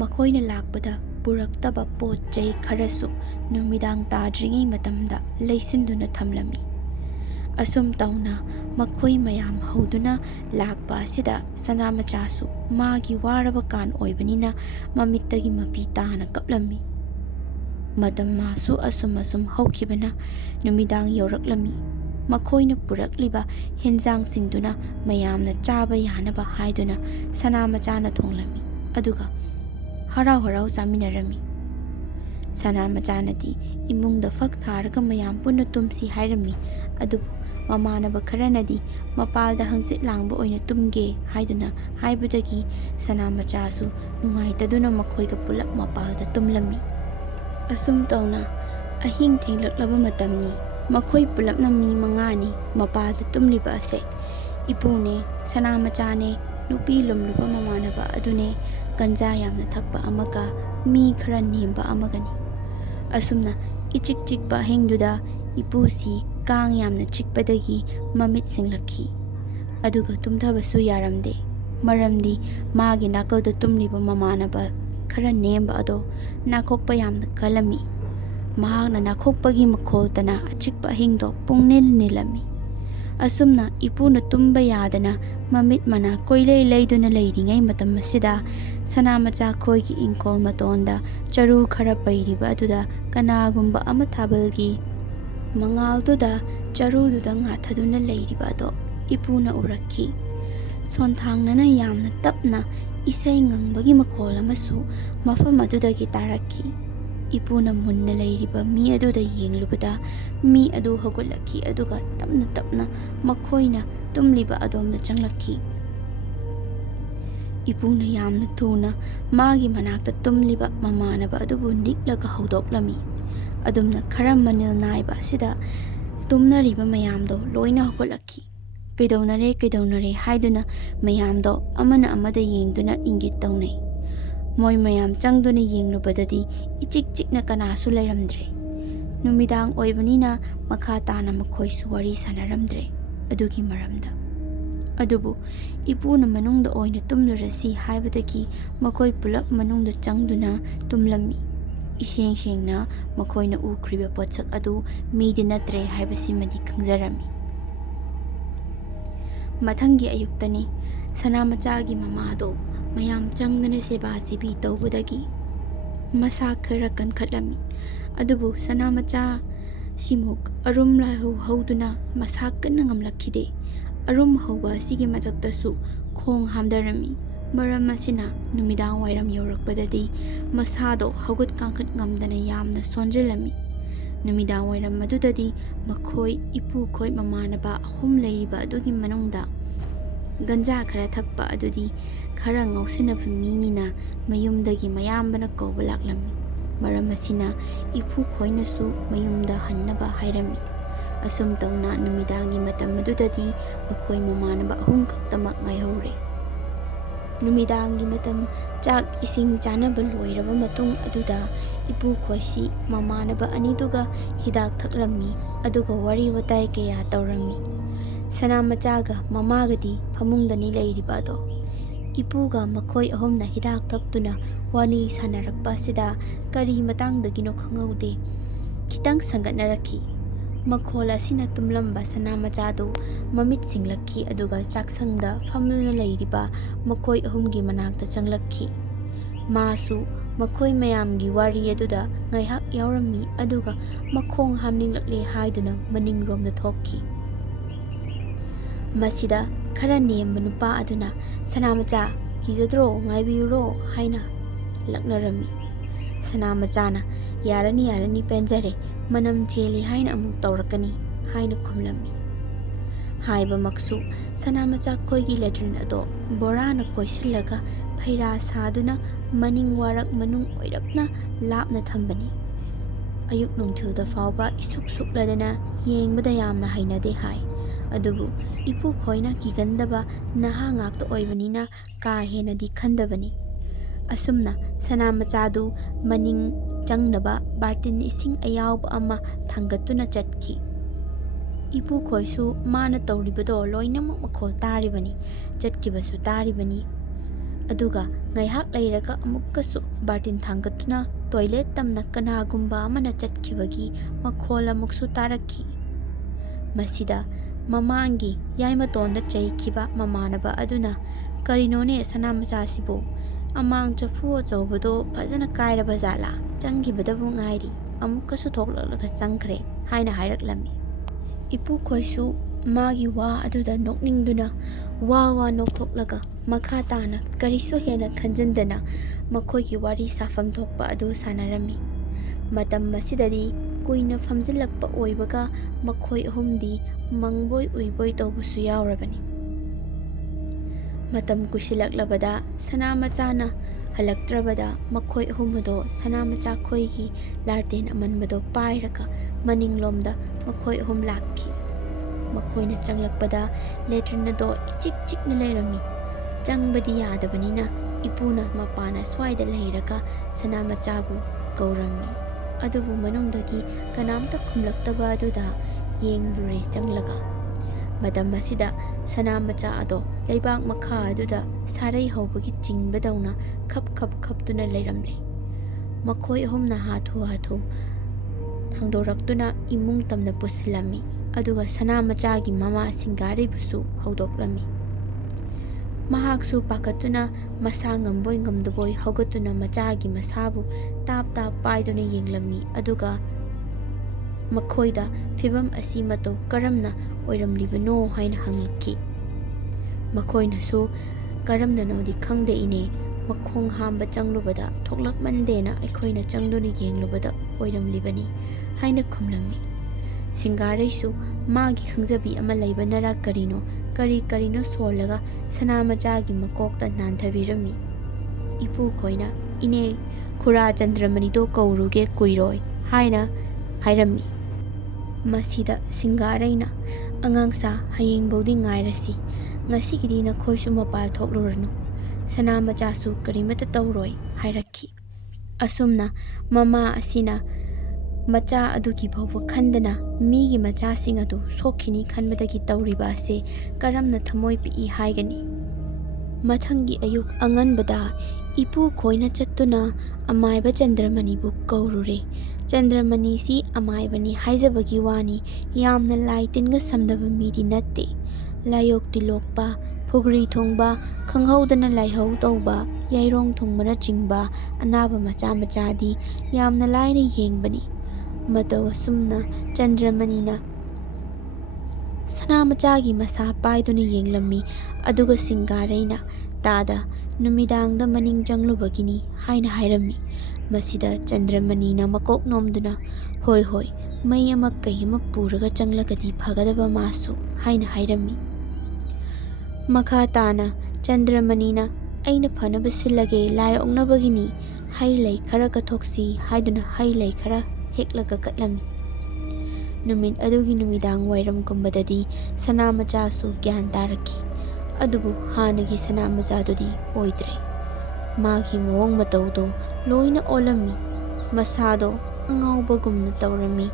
ꯃꯈꯣꯏꯅ ꯂꯥꯛꯄꯗ ꯄꯨꯔꯛꯇꯕ ꯄꯣꯠ ꯆꯩ ꯈꯔꯁꯨ ꯅꯨꯃꯤꯗꯥꯡ ꯇꯥꯗ꯭ꯔꯤꯉꯩ ꯃꯇꯝꯗ ꯂꯩꯁꯤꯟꯗꯨꯅ ꯊꯝꯂꯝꯃꯤ꯫ ꯑꯁꯨꯝ ꯇꯧꯅ ꯃꯈꯣꯏ ꯃꯌꯥꯝ ꯍꯧꯗꯨꯅ ꯂꯥꯛꯄ ꯑꯁꯤꯗ ꯁꯅꯥꯃꯆꯥꯁꯨ ꯃꯥꯒꯤ ꯋꯥꯔꯕ ꯀꯥꯟ ꯑꯣꯏꯕꯅꯤꯅ ꯃꯃꯤꯠꯇꯒꯤ ꯃꯄꯤ ꯇꯥꯅ ꯀꯞꯂꯝꯃꯤ꯫ ꯃꯇꯝ ꯃꯥꯁꯨ ꯑꯁꯨꯝ ꯍꯧꯈꯤꯕꯅ ꯅꯨꯃꯤꯗꯥꯡ ꯌꯧꯔꯛꯂꯝꯃꯤ꯫ ꯃꯈꯣꯏꯅ ꯄꯨꯔꯛꯂꯤꯕ ꯍꯦꯟꯖꯥꯡꯁꯤꯡꯗꯨꯅ ꯃꯌꯥꯝꯅ ꯆꯥꯕ ꯌꯥꯅꯕ ꯍꯥꯏꯗꯨꯅ ꯁꯅꯥꯃꯆꯥꯅ ꯊꯣꯡꯂꯝꯃꯤ, ꯑꯗꯨꯒ ꯍꯔꯥꯎ ꯍꯔꯥꯎ ꯆꯥꯃꯤꯟꯅꯔꯝꯃꯤ꯫ ꯁꯅꯥꯃꯆꯥꯅꯗꯤ ꯏꯃꯨꯡꯗ ꯐꯛ ꯊꯥꯔꯒ ꯃꯌꯥꯝ ꯄꯨꯟꯅ ꯇꯨꯝꯁꯤ ꯍꯥꯏꯔꯝꯃꯤ, ꯑꯗꯨꯕꯨ ꯃꯃꯥꯟꯅꯕ ꯈꯔꯅꯗꯤ ꯃꯄꯥꯜꯗ ꯍꯪꯆꯤꯠ ꯂꯥꯡꯕ ꯑꯣꯏꯅ ꯇꯨꯝꯒꯦ ꯍꯥꯏꯗꯨꯅ ꯍꯥꯏꯕꯗꯒꯤ ꯁꯅꯥꯃꯆꯥꯁꯨ ꯅꯨꯡꯉꯥꯏꯇꯗꯨꯅ ꯃꯈꯣꯏꯒ ꯄꯨꯂꯞ ꯃꯄꯥꯜꯗ ꯇꯨꯝꯂꯝꯃꯤ꯫ ꯑꯁꯨꯝ ꯇꯧꯅ ꯑꯍꯤꯡ ꯊꯦꯡꯂꯛꯂꯕ ꯃꯇꯝꯅꯤ꯫ ꯃꯈꯣꯏ ꯄꯨꯂꯞꯅ ꯃꯤ 5ꯅꯤ ꯃꯄꯥꯜꯗ ꯇꯨꯝꯂꯤꯕ ꯑꯁꯦ꯫ ꯏꯄꯨꯅꯦ, ꯁꯅꯥꯃꯆꯥꯅꯦ, ꯅꯨꯄꯤ ꯂꯨꯝꯂꯨꯕ ꯃꯃꯥꯟꯅꯕ ꯑꯗꯨꯅꯦ, ꯒꯟꯖꯥ ꯌꯥꯝꯅ ꯊꯛꯄ ꯑꯃꯒ ꯃꯤ ꯈꯔ ꯅꯦꯝꯕ ꯑꯃꯒꯅꯤ꯫ ꯑꯁꯨꯝꯅ ꯏꯆꯤꯛ ꯆꯤꯛꯄ ꯑꯍꯤꯡꯗꯨꯗ ꯏꯄꯨꯁꯤ ꯀꯥꯡ ꯌꯥꯝꯅ ꯆꯤꯛꯄꯗꯒꯤ ꯃꯃꯤꯠ ꯁꯤꯡꯂꯛꯈꯤ꯫ ꯑꯗꯨꯒ ꯇꯨꯝꯊꯕꯁꯨ ꯌꯥꯔꯝꯗꯦ, ꯃꯔꯝꯗꯤ ꯃꯥꯒꯤ ꯅꯥꯀꯜꯗ ꯇꯨꯝꯂꯤꯕ ꯃꯃꯥꯟꯅꯕ ꯈꯔ ꯅꯦꯝꯕ ꯑꯗꯣ ꯅꯥꯈꯣꯛꯄ ꯌꯥꯝꯅ ꯀꯜꯂꯝꯃꯤ꯫ ꯃꯍꯥꯛꯅ ꯅꯥꯈꯣꯛꯄꯒꯤ ꯃꯈꯣꯜꯇꯅ ꯑꯆꯤꯛꯄ ꯑꯍꯤꯡꯗꯣ ꯄꯨꯡꯅꯤꯜ ꯅꯤꯜꯂꯝꯃꯤ꯫ ꯑꯁꯨꯝꯅ ꯏꯄꯨꯅ ꯇꯨꯝꯕ ꯌꯥꯗꯅ ꯃꯃꯤꯠ ꯃꯅꯥ ꯀꯣꯏꯂꯩ ꯂꯩꯗꯨꯅ ꯂꯩꯔꯤꯉꯩ ꯃꯇꯝ ꯑꯁꯤꯗ ꯁꯅꯥꯃꯆꯥ ꯈꯣꯏꯒꯤ ꯏꯪꯈꯣꯜ ꯃꯇꯣꯟꯗ ꯆꯔꯨ ꯈꯔ ꯄꯩꯔꯤꯕ ꯑꯗꯨꯗ ꯀꯅꯥꯒꯨꯝꯕ ꯑꯃ ꯊꯥꯕꯜꯒꯤ ꯃꯉꯥꯜꯗꯨꯗ ꯆꯔꯨꯗꯨꯗ ꯉꯥꯊꯗꯨꯅ ꯂꯩꯔꯤꯕ ꯑꯗꯣ ꯏꯄꯨꯅ ꯎꯔꯛꯈꯤ꯫ ꯁꯣꯟꯊꯥꯡꯅꯅ ꯌꯥꯝꯅ ꯇꯞꯅ ꯏꯁꯩ ꯉꯪꯕꯒꯤ ꯃꯈꯣꯜ ꯑꯃꯁꯨ ꯃꯐꯝ ꯑꯗꯨꯗꯒꯤ ꯇꯥꯔꯛꯈꯤ꯫ ꯏꯄꯨꯅ ꯃꯨꯟꯅ ꯂꯩꯔꯤꯕ ꯃꯤ ꯑꯗꯨꯗ ꯌꯦꯡꯂꯨꯕꯗ ꯃꯤ ꯑꯗꯨ ꯍꯧꯒꯠꯂꯛꯈꯤ, ꯑꯗꯨꯒ ꯇꯞꯅ ꯇꯞꯅ ꯃꯈꯣꯏꯅ ꯇꯨꯝꯂꯤꯕ ꯑꯗꯣꯝꯗ ꯆꯪꯂꯛꯈꯤ꯫ ꯏꯄꯨꯅ ꯌꯥꯝꯅ ꯊꯨꯅ ꯃꯥꯒꯤ ꯃꯅꯥꯛꯇ ꯇꯨꯝꯂꯤꯕ ꯃꯃꯥꯟꯅꯕ ꯑꯗꯨꯕꯨ ꯅꯤꯛꯂꯒ ꯍꯧꯗꯣꯛꯂꯝꯃꯤ꯫ ꯑꯗꯨꯝꯅ ꯈꯔ ꯃꯅꯤꯜ ꯅꯥꯏꯕ ꯑꯁꯤꯗ ꯇꯨꯝꯅꯔꯤꯕ ꯃꯌꯥꯝꯗꯣ ꯂꯣꯏꯅ ꯍꯧꯒꯠꯂꯛꯈꯤ꯫ ꯀꯩꯗꯧꯅꯔꯦ ꯍꯥꯏꯗꯨꯅ ꯃꯌꯥꯝꯗꯣ ꯑꯃꯅ ꯑꯃꯗ ꯌꯦꯡꯗꯨꯅ ꯏꯪꯒꯤꯠ ꯇꯧꯅꯩ꯫ ꯃꯣꯏ ꯃꯌꯥꯝ ꯆꯪꯗꯨꯅ ꯌꯦꯡꯂꯨꯕꯗꯗꯤ ꯏꯆꯤꯛ ꯆꯤꯛꯅ ꯀꯅꯥꯁꯨ ꯂꯩꯔꯝꯗ꯭ꯔꯦ꯫ ꯅꯨꯃꯤꯗꯥꯡ ꯑꯣꯏꯕꯅꯤꯅ ꯃꯈꯥ ꯇꯥꯅ ꯃꯈꯣꯏꯁꯨ ꯋꯥꯔꯤ ꯁꯥꯅꯔꯝꯗ꯭ꯔꯦ ꯑꯗꯨꯒꯤ ꯃꯔꯝꯗ꯫ ꯑꯗꯨꯕꯨ ꯏꯄꯨꯅ ꯃꯅꯨꯡꯗ ꯑꯣꯏꯅ ꯇꯨꯝꯂꯨꯔꯁꯤ ꯍꯥꯏꯕꯗꯒꯤ ꯃꯈꯣꯏ ꯄꯨꯂꯞ ꯃꯅꯨꯡꯗ ꯆꯪꯗꯨꯅ ꯇꯨꯝꯂꯝꯃꯤ꯫ ꯏꯁꯦꯡ ꯁꯦꯡꯅ ꯃꯈꯣꯏꯅ ꯎꯈ꯭ꯔꯤꯕ ꯄꯣꯠꯁꯛ ꯑꯗꯨ ꯃꯤꯗꯤ ꯅꯠꯇ꯭ꯔꯦ ꯍꯥꯏꯕꯁꯤꯃꯗꯤ ꯈꯪꯖꯔꯝꯃꯤ꯫ ꯃꯊꯪꯒꯤ ꯑꯌꯨꯛꯇꯅꯤ ꯁꯅꯥꯃꯆꯥꯒꯤ ꯃꯃꯥꯗꯣ ꯃꯌꯥꯝ ꯆꯪꯗꯅ ꯁꯦꯕꯥ ꯁꯦꯕꯤ ꯇꯧꯕꯗꯒꯤ ꯃꯁꯥ ꯈꯔ ꯀꯟꯈꯠꯂꯝꯃꯤ꯫ ꯑꯗꯨꯕꯨ ꯁꯅꯥꯃꯆꯥ ꯁꯤꯃꯨꯛ ꯑꯔꯨꯝ ꯂꯥꯏꯍꯧ ꯍꯧꯗꯨꯅ ꯃꯁꯥ ꯀꯟꯅ ꯉꯝꯂꯛꯈꯤꯗꯦ꯫ ꯑꯔꯨꯝ ꯍꯧꯕ ꯑꯁꯤꯒꯤ ꯃꯊꯛꯇꯁꯨ ꯈꯣꯡ ꯍꯥꯝꯊꯔꯝꯃꯤ꯫ ꯃꯔꯝ ꯑꯁꯤꯅ ꯅꯨꯃꯤꯗꯥꯡ ꯋꯥꯏꯔꯝ ꯌꯧꯔꯛꯄꯗꯗꯤ ꯃꯁꯥꯗꯣ ꯍꯧꯒꯠ ꯀꯥꯡꯈꯠ ꯉꯝꯗꯅ ꯌꯥꯝꯅ ꯁꯣꯟꯖꯜꯂꯝꯃꯤ꯫ ꯅꯨꯃꯤꯗꯥꯡ ꯋꯥꯏꯔꯝ ꯑꯗꯨꯗꯗꯤ ꯃꯈꯣꯏ ꯏꯄꯨꯈꯣꯏ ꯃꯃꯥꯟꯅꯕ 3 ꯂꯩꯔꯤꯕ ꯑꯗꯨꯒꯤ ꯃꯅꯨꯡꯗ ꯒꯟꯖꯥ ꯈꯔ ꯊꯛꯄ ꯑꯗꯨꯗꯤ ꯈꯔ ꯉꯥꯎꯁꯤꯟꯅꯕ ꯃꯤꯅꯤꯅ ꯃꯌꯨꯝꯗꯒꯤ ꯃꯌꯥꯝꯕꯅ ꯀꯧꯕ ꯂꯥꯛꯂꯝꯃꯤ꯫ ꯃꯔꯝ ꯑꯁꯤꯅ ꯏꯄꯨꯈꯣꯏꯅꯁꯨ ꯃꯌꯨꯝꯗ ꯍꯟꯅꯕ ꯍꯥꯏꯔꯝꯃꯤ꯫ ꯑꯁꯨꯝ ꯇꯧꯅ ꯅꯨꯃꯤꯗꯥꯡꯒꯤ ꯃꯇꯝ ꯑꯗꯨꯗꯗꯤ ꯃꯈꯣꯏ ꯃꯃꯥꯟꯅꯕ 3 ꯈꯛꯇꯃꯛ ꯉꯥꯏꯍꯧꯔꯦ꯫ ꯅꯨꯃꯤꯗꯥꯡꯒꯤ ꯃꯇꯝ ꯆꯥꯛ ꯏꯁꯤꯡ ꯆꯥꯅꯕ ꯂꯣꯏꯔꯕ ꯃꯇꯨꯡ ꯑꯗꯨꯗ ꯏꯄꯨꯈꯣꯏꯁꯤ ꯃꯃꯥꯟꯅꯕ 2ꯗꯨꯒ ꯍꯤꯗꯥꯛ ꯊꯛꯂꯝꯃꯤ ꯑꯗꯨꯒ ꯋꯥꯔꯤ ꯋꯥꯇꯥꯏ ꯀꯌꯥ ꯇꯧꯔꯝꯃꯤ꯫ ꯁꯅꯥꯃꯆꯥꯒ ꯃꯃꯥꯒꯗꯤ ꯐꯃꯨꯡꯗꯅꯤ ꯂꯩꯔꯤꯕ ꯑꯗꯣ꯫ ꯏꯄꯨꯒ ꯃꯈꯣꯏ 3ꯅ ꯍꯤꯗꯥꯛ ꯊꯛꯇꯨꯅ ꯋꯥꯔꯤ ꯁꯥꯅꯔꯛꯄ ꯑꯁꯤꯗ ꯀꯔꯤ ꯃꯇꯥꯡꯗꯒꯤꯅꯣ ꯈꯪꯍꯧꯗꯦ ꯈꯤꯇꯪ ꯁꯪꯒꯠꯅꯔꯛꯈꯤ꯫ ꯃꯈꯣꯜ ꯑꯁꯤꯅ ꯇꯨꯝꯂꯝꯕ ꯁꯅꯥꯃꯆꯥꯗꯨ ꯃꯃꯤꯠ ꯁꯤꯡꯂꯛꯈꯤ ꯑꯗꯨꯒ ꯆꯥꯛꯁꯪꯗ ꯐꯝꯗꯨꯅ ꯂꯩꯔꯤꯕ ꯃꯈꯣꯏ 3ꯒꯤ ꯃꯅꯥꯛꯇ ꯆꯪꯂꯛꯈꯤ꯫ ꯃꯥꯁꯨ ꯃꯈꯣꯏ ꯃꯌꯥꯝꯒꯤ ꯋꯥꯔꯤ ꯑꯗꯨꯗ ꯉꯥꯏꯍꯥꯛ ꯌꯥꯎꯔꯝꯃꯤ ꯑꯗꯨꯒ ꯃꯈꯣꯡ ꯍꯥꯝꯅꯤꯡꯂꯛꯂꯦ ꯍꯥꯏꯗꯨꯅ ꯃꯅꯤꯡꯔꯣꯝꯗ ꯊꯣꯛꯈꯤ꯫ ꯃꯁꯤꯗ ꯈꯔ ꯅꯦꯝꯕ ꯅꯨꯄꯥ ꯑꯗꯨꯅ "ꯁꯅꯥꯃꯆꯥ ꯀꯤꯖꯗ꯭ꯔꯣ ꯉꯥꯏꯕꯤꯌꯨꯔꯣ" ꯍꯥꯏꯅ ꯂꯛꯅꯔꯝꯃꯤ꯫ ꯁꯅꯥꯃꯆꯥꯅ ꯌꯥꯔꯅꯤ ꯄꯦꯟꯖꯔꯦ, ꯃꯅꯝ ꯆꯦꯜꯂꯤ ꯍꯥꯏꯅ ꯑꯃꯨꯛ ꯇꯧꯔꯛꯀꯅꯤ" ꯍꯥꯏꯅ ꯈꯨꯝꯂꯝꯃꯤ꯫ ꯍꯥꯏꯕꯃꯛꯁꯨ ꯁꯅꯥꯃꯆꯥ ꯈꯣꯏꯒꯤ ꯂꯦꯇ꯭ꯔꯤꯟ ꯑꯗꯣ ꯕꯣꯔꯥꯅ ꯀꯣꯏꯁꯤꯜꯂꯒ ꯐꯩꯔꯥ ꯁꯥꯗꯨꯅ ꯃꯅꯤꯡ ꯋꯥꯔꯛ ꯃꯅꯨꯡ ꯑꯣꯏꯔꯞꯅ ꯂꯥꯞꯅ ꯊꯝꯕꯅꯤ꯫ ꯑꯌꯨꯛ ꯅꯨꯡꯊꯤꯜꯗ ꯐꯥꯎꯕ ꯏꯁꯨꯛ ꯁꯨꯛꯂꯗꯅ ꯌꯦꯡꯕꯗ ꯌꯥꯝꯅ ꯍꯩꯅꯗꯦ ꯍꯥꯏ꯫ ꯑꯗꯨꯕꯨ ꯏꯄꯨꯈꯣꯏꯅ ꯀꯤꯒꯟꯗꯕ ꯅꯍꯥ ꯉꯥꯛꯇ ꯑꯣꯏꯕꯅꯤꯅ ꯀꯥ ꯍꯦꯟꯅꯗꯤ ꯈꯟꯗꯕꯅꯤ꯫ ꯑꯁꯨꯝꯅ ꯁꯅꯥꯃꯆꯥꯗꯨ ꯃꯅꯤꯡ ꯆꯪꯅꯕ ꯕꯥꯔꯇꯤꯟ ꯏꯁꯤꯡ ꯑꯌꯥꯎꯕ ꯑꯃ ꯊꯥꯡꯒꯠꯇꯨꯅ ꯆꯠꯈꯤ꯫ ꯏꯄꯨꯈꯣꯏꯁꯨ ꯃꯥꯅ ꯇꯧꯔꯤꯕꯗꯣ ꯂꯣꯏꯅꯃꯛ ꯃꯈꯣꯜ ꯇꯥꯔꯤꯕꯅꯤ, ꯆꯠꯈꯤꯕꯁꯨ ꯇꯥꯔꯤꯕꯅꯤ꯫ ꯑꯗꯨꯒ ꯉꯥꯏꯍꯥꯛ ꯂꯩꯔꯒ ꯑꯃꯨꯛꯀꯁꯨ ꯕꯥꯔꯇꯤꯟ ꯊꯥꯡꯒꯠꯇꯨꯅ ꯇꯣꯏꯂꯦꯠ ꯇꯝꯅ ꯀꯅꯥꯒꯨꯝꯕ ꯑꯃꯅ ꯆꯠꯈꯤꯕꯒꯤ ꯃꯈꯣꯜ ꯑꯃꯨꯛꯁꯨ ꯇꯥꯔꯛꯈꯤ꯫ ꯃꯁꯤꯗ ꯃꯃꯥꯡꯒꯤ ꯌꯥꯏꯃꯇꯣꯟꯗ ꯆꯩꯈꯤꯕ ꯃꯃꯥꯟꯅꯕ ꯑꯗꯨꯅ "ꯀꯔꯤꯅꯣꯅꯦ ꯁꯅꯥꯃꯆꯥꯁꯤꯕꯨ, ꯑꯃꯥꯡ ꯆꯐꯨ ꯑꯆꯧꯕꯗꯣ ꯐꯖꯅ ꯀꯥꯏꯔꯕ ꯖꯥꯠꯂꯥ, ꯆꯪꯈꯤꯕꯗꯕꯨ ꯉꯥꯏꯔꯤ, ꯑꯃꯨꯛꯀꯁꯨ ꯊꯣꯛꯂꯛꯂꯒ ꯆꯪꯈ꯭ꯔꯦ" ꯍꯥꯏꯅ ꯍꯥꯏꯔꯛꯂꯝꯃꯤ꯫ ꯏꯄꯨꯈꯣꯏꯁꯨ ꯃꯥꯒꯤ ꯋꯥ ꯑꯗꯨꯗ ꯅꯣꯛꯅꯤꯡꯗꯨꯅ ꯋꯥ ꯅꯣꯛꯊꯣꯛꯂꯒ ꯃꯈꯥ តាꯅ ꯀꯔꯤꯁꯨ ꯍꯦꯟꯅ ꯈꯟꯖꯤꯟꯗꯅ ꯃꯈꯣꯏꯒꯤ ꯋꯥꯔꯤ ꯁꯥꯐꯝ ꯊꯣꯛꯄ ꯑꯗꯨ ꯁꯥꯅꯔꯝꯃꯤ꯫ ꯃꯇꯝ ꯑꯁꯤꯗꯗꯤ ꯀꯨꯏꯅ ꯐꯝꯖꯤꯜꯂꯛꯄ ꯑꯣꯏꯕꯒ ꯃꯈꯣꯏ 3ꯗꯤ ꯃꯪꯕꯣꯏ ꯎꯏꯕꯣꯏ ꯇꯧꯕꯁꯨ ꯌꯥꯎꯔꯕꯅꯤ꯫ ꯃꯇꯝ ꯀꯨꯏꯁꯤꯜꯂꯛꯂꯕꯗ ꯁꯅꯥꯃꯆꯥꯅ ꯍꯜꯂꯛꯇ꯭ꯔꯕꯗ ꯃꯈꯣꯏ 3 ꯑꯗꯣ ꯁꯅꯥꯃꯆꯥ ꯈꯣꯏꯒꯤ ꯂꯥꯔꯇꯦꯟ ꯑꯃꯟꯕꯗꯣ ꯄꯥꯏꯔꯒ ꯃꯅꯤꯡꯂꯣꯝꯗ ꯃꯈꯣꯏ 3 ꯂꯥꯛꯈꯤ꯫ ꯃꯈꯣꯏꯅ ꯆꯪꯂꯛꯄꯗ ꯂꯦꯇ꯭ꯔꯤꯟ ꯑꯗꯣ ꯏꯆꯤꯛ ꯆꯤꯛꯅ ꯂꯩꯔꯝꯃꯤ꯫ ꯆꯪꯕꯗꯤ ꯌꯥꯗꯕꯅꯤꯅ ꯏꯄꯨꯅ ꯃꯄꯥꯟ ꯑꯁ꯭ꯋꯥꯏꯗ ꯂꯩꯔꯒ ꯁꯅꯥꯃꯆꯥꯕꯨ ꯀꯧꯔꯝꯃꯤ꯫ ꯑꯗꯨꯕꯨ ꯃꯅꯨꯡꯗꯒꯤ ꯀꯅꯥꯝꯇ ꯈꯨꯝꯂꯛꯇꯕ ꯑꯗꯨꯗ ꯌꯦꯡꯂꯨꯔꯦ ꯆꯪꯂꯒ꯫ ꯃꯇꯝ ꯑꯁꯤꯗ ꯁꯅꯥꯃꯆꯥ ꯑꯗꯣ ꯂꯩꯕꯥꯛ ꯃꯈꯥ ꯑꯗꯨꯗ ꯁꯥꯔꯩ ꯍꯧꯕꯒꯤ ꯆꯤꯡꯕꯗꯧꯅ ꯈꯞ ꯈꯞꯇꯨꯅ ꯂꯩꯔꯝꯂꯦ꯫ ꯃꯈꯣꯏ 3ꯅ ꯍꯥꯊꯨ ꯊꯥꯡꯗꯣꯔꯛꯇꯨꯅ ꯏꯃꯨꯡ ꯇꯝꯅ ꯄꯨꯁꯤꯜꯂꯝꯃꯤ ꯑꯗꯨꯒ ꯁꯅꯥꯃꯆꯥꯒꯤ ꯃꯃꯥ ꯁꯤꯡꯒꯥꯔꯩꯕꯨꯁꯨ ꯍꯧꯗꯣꯛꯂꯝꯃꯤ꯫ ꯃꯍꯥꯛꯁꯨ ꯄꯥꯈꯠꯇꯨꯅ ꯃꯁꯥ ꯉꯝꯕꯣꯏ ꯉꯝꯗꯕꯣꯏ ꯍꯧꯒꯠꯇꯨꯅ ꯃꯆꯥꯒꯤ ꯃꯁꯥꯕꯨ ꯇꯥꯞ ꯄꯥꯏꯗꯨꯅ ꯌꯦꯡꯂꯝꯃꯤ ꯑꯗꯨꯒ ꯃꯈꯣꯏꯗ ꯐꯤꯚꯝ ꯑꯁꯤ ꯃꯇꯧ ꯀꯔꯝꯅ ꯑꯣꯏꯔꯝꯂꯤꯕꯅꯣ ꯍꯥꯏꯅ ꯍꯪꯂꯛꯈꯤ꯫ ꯃꯈꯣꯏꯅꯁꯨ "ꯀꯔꯝꯅꯅꯣꯗꯤ ꯈꯪꯗꯦ ꯏꯅꯦ, ꯃꯈꯣꯡ ꯍꯥꯝꯕ ꯆꯪꯂꯨꯕꯗ ꯊꯣꯛꯂꯛꯃꯟꯗꯦꯅ ꯑꯩꯈꯣꯏꯅ ꯆꯪꯗꯨꯅ ꯌꯦꯡꯂꯨꯕꯗ ꯑꯣꯏꯔꯝꯂꯤꯕꯅꯤ" ꯍꯥꯏꯅ ꯈꯨꯝꯂꯝꯃꯤ꯫ ꯁꯤꯡꯒꯥꯔꯩꯁꯨ ꯃꯥꯒꯤ ꯈꯪꯖꯕꯤ ꯑꯃ ꯂꯩꯕꯅꯔ ꯀꯔꯤꯅꯣ ꯀꯔꯤ ꯀꯔꯤꯅꯣ ꯁꯣꯜꯂꯒ ꯁꯅꯥꯃꯆꯥꯒꯤ ꯃꯀꯣꯛꯇ ꯅꯥꯟꯊꯕꯤꯔꯝꯃꯤ꯫ ꯏꯄꯨꯈꯣꯏꯅ "ꯏꯅꯦ, ꯈꯨꯔꯥ ꯆꯟꯗ꯭ꯔꯃꯅꯤꯗꯣ ꯀꯧꯔꯨꯒꯦ ꯀꯨꯏꯔꯣꯏ" ꯍꯥꯏꯅ ꯍꯥꯏꯔꯝꯃꯤ꯫ ꯃꯁꯤꯗ ꯁꯤꯡꯒꯥꯔꯩꯅ "ꯑꯉꯥꯡꯁꯥ, ꯍꯌꯦꯡꯕꯧꯗꯤ ꯉꯥꯏꯔꯁꯤ, ꯉꯁꯤꯒꯤꯗꯤ ꯅꯈꯣꯏꯁꯨ ꯃꯄꯥꯜ ꯊꯣꯛꯂꯨꯔꯅꯨ, ꯁꯅꯥꯃꯆꯥꯁꯨ ꯀꯔꯤꯃꯠꯇ ꯇꯧꯔꯣꯏ" ꯍꯥꯏꯔꯛꯈꯤ꯫ ꯑꯁꯨꯝꯅ ꯃꯃꯥ ꯑꯁꯤꯅ ꯃꯆꯥ ꯑꯗꯨꯒꯤ ꯐꯥꯎꯕ ꯈꯟꯗꯅ ꯃꯤꯒꯤ ꯃꯆꯥꯁꯤꯡ ꯑꯗꯨ ꯁꯣꯛꯈꯤꯅꯤ ꯈꯟꯕꯗꯒꯤ ꯇꯧꯔꯤꯕ ꯑꯁꯤ ꯀꯔꯝꯅ ꯊꯃꯣꯏ ꯄꯤꯛꯏ ꯍꯥꯏꯒꯅꯤ꯫ ꯃꯊꯪꯒꯤ ꯑꯌꯨꯛ ꯑꯉꯟꯕꯗ ꯏꯄꯨꯈꯣꯏꯅ ꯆꯠꯇꯨꯅ ꯑꯃꯥꯏꯕ ꯆꯟꯗ꯭ꯔꯃꯅꯤꯕꯨ ꯀꯧꯔꯨꯔꯦ꯫ ꯆꯟꯗ꯭ꯔꯃꯅꯤꯁꯤ ꯑꯃꯥꯏꯕꯅꯤ ꯍꯥꯏꯖꯕꯒꯤ ꯋꯥꯅꯤ, ꯌꯥꯝꯅ ꯂꯥꯏ ꯇꯤꯟꯒ ꯁꯝꯅꯕ ꯃꯤꯗꯤ ꯅꯠꯇꯦ꯫ ꯂꯥꯏꯌꯣꯛꯇꯤ ꯂꯣꯛꯄ, ꯐꯨꯒ꯭ꯔꯤ ꯊꯨꯡꯕ, ꯈꯪꯍꯧꯗꯅ ꯂꯥꯏꯍꯧ ꯇꯧꯕ, ꯌꯥꯏꯔꯣꯡ ꯊꯨꯡꯕꯅꯆꯤꯡꯕ ꯑꯅꯥꯕ ꯃꯆꯥ ꯃꯆꯥꯗꯤ ꯌꯥꯝꯅ ꯂꯥꯏꯅ ꯌꯦꯡꯕꯅꯤ꯫ ꯃꯇꯧ ꯑꯁꯨꯝꯅ ꯆꯟꯗ꯭ꯔꯃꯅꯤꯅ ꯁꯅꯥꯃꯆꯥꯒꯤ ꯃꯁꯥ ꯄꯥꯏꯗꯨꯅ ꯌꯦꯡꯂꯝꯃꯤ꯫ ꯑꯗꯨꯒ ꯁꯤꯡꯒꯥꯔꯩꯅ "ꯇꯥꯗ, ꯅꯨꯃꯤꯗꯥꯡꯗ ꯃꯅꯤꯡ ꯆꯪꯂꯨꯕꯒꯤꯅꯤ" ꯍꯥꯏꯅ ꯍꯥꯏꯔꯝꯃꯤ꯫ ꯃꯁꯤꯗ ꯆꯟꯗ꯭ꯔꯃꯅꯤꯅ ꯃꯀꯣꯛ ꯅꯣꯝꯗꯨꯅ "ꯍꯣꯏ ꯍꯣꯏ, ꯃꯩ ꯑꯃ ꯀꯩ ꯑꯃ ꯄꯨꯔꯒ ꯆꯪꯂꯒꯗꯤ ꯐꯒꯗꯕ ꯃꯥꯁꯨ" ꯍꯥꯏꯅ ꯍꯥꯏꯔꯝꯃꯤ꯫ ꯃꯈꯥ ꯇꯥꯅ ꯆꯟꯗ꯭ꯔꯃꯅꯤꯅ "ꯑꯩꯅ ꯐꯅꯕ ꯁꯤꯜꯂꯒꯦ, ꯂꯥꯏ ꯑꯣꯛꯅꯕꯒꯤꯅꯤ, ꯍꯩ ꯂꯩ ꯈꯔ ꯀꯠꯊꯣꯛꯁꯤ" ꯍꯥꯏꯗꯨꯅ ꯍꯩ ꯂꯩ ꯈꯔ ꯍꯦꯛꯂꯒ ꯀꯠꯂꯝꯃꯤ꯫ ꯅꯨꯃꯤꯠ ꯑꯗꯨꯒꯤ ꯅꯨꯃꯤꯗꯥꯡ ꯋꯥꯏꯔꯝꯒꯨꯝꯕꯗꯗꯤ ꯁꯅꯥꯃꯆꯥꯁꯨ ꯒ꯭ꯌꯥꯟ ꯇꯥꯔꯛꯈꯤ꯫ ꯑꯗꯨꯕꯨ ꯍꯥꯟꯅꯒꯤ ꯁꯅꯥꯃꯆꯥꯗꯨꯗꯤ ꯑꯣꯏꯗ꯭ꯔꯦ꯫ ꯃꯥꯒꯤ ꯃꯑꯣꯡ ꯃꯇꯧꯗꯣ ꯂꯣꯏꯅ ꯑꯣꯜꯂꯝꯃꯤ꯫ ꯃꯁꯥꯗꯣ ꯑꯉꯥꯎꯕꯒꯨꯝꯅ ꯇꯧꯔꯝꯃꯤ꯫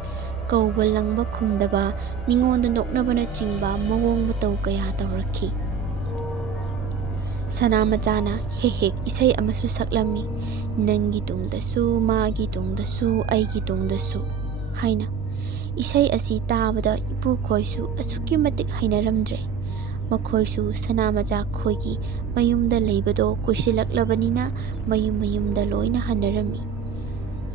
ꯀꯧꯕ ꯂꯪꯕ ꯈꯨꯝꯗꯕ, ꯃꯤꯉꯣꯟꯗ ꯅꯣꯛꯅꯕꯅꯆꯤꯡꯕ ꯃꯑꯣꯡ ꯃꯇꯧ ꯀꯌꯥ ꯇꯧꯔꯛꯈꯤ꯫ ꯁꯅꯥꯃꯆꯥꯅ ꯍꯦꯛ ꯍꯦꯛ ꯏꯁꯩ ꯑꯃꯁꯨ ꯁꯛꯂꯝꯃꯤ: "ꯅꯪꯒꯤ ꯇꯨꯡꯗꯁꯨ, ꯃꯥꯒꯤ ꯇꯨꯡꯗꯁꯨ, ꯑꯩꯒꯤ ꯇꯨꯡꯗꯁꯨ" ꯍꯥꯏꯅ꯫ ꯏꯁꯩ ꯑꯁꯤ ꯇꯥꯕꯗ ꯏꯄꯨꯈꯣꯏꯁꯨ ꯑꯁꯨꯛꯀꯤ ꯃꯇꯤꯛ ꯍꯩꯅꯔꯝꯗ꯭ꯔꯦ꯫ ꯃꯈꯣꯏꯁꯨ ꯁꯅꯥꯃꯆꯥ ꯈꯣꯏꯒꯤ ꯃꯌꯨꯝꯗ ꯂꯩꯕꯗꯣ ꯀꯨꯏꯁꯤꯜꯂꯛꯂꯕꯅꯤꯅ ꯃꯌꯨꯝ ꯃꯌꯨꯝꯗ ꯂꯣꯏꯅ ꯍꯟꯅꯔꯝꯃꯤ꯫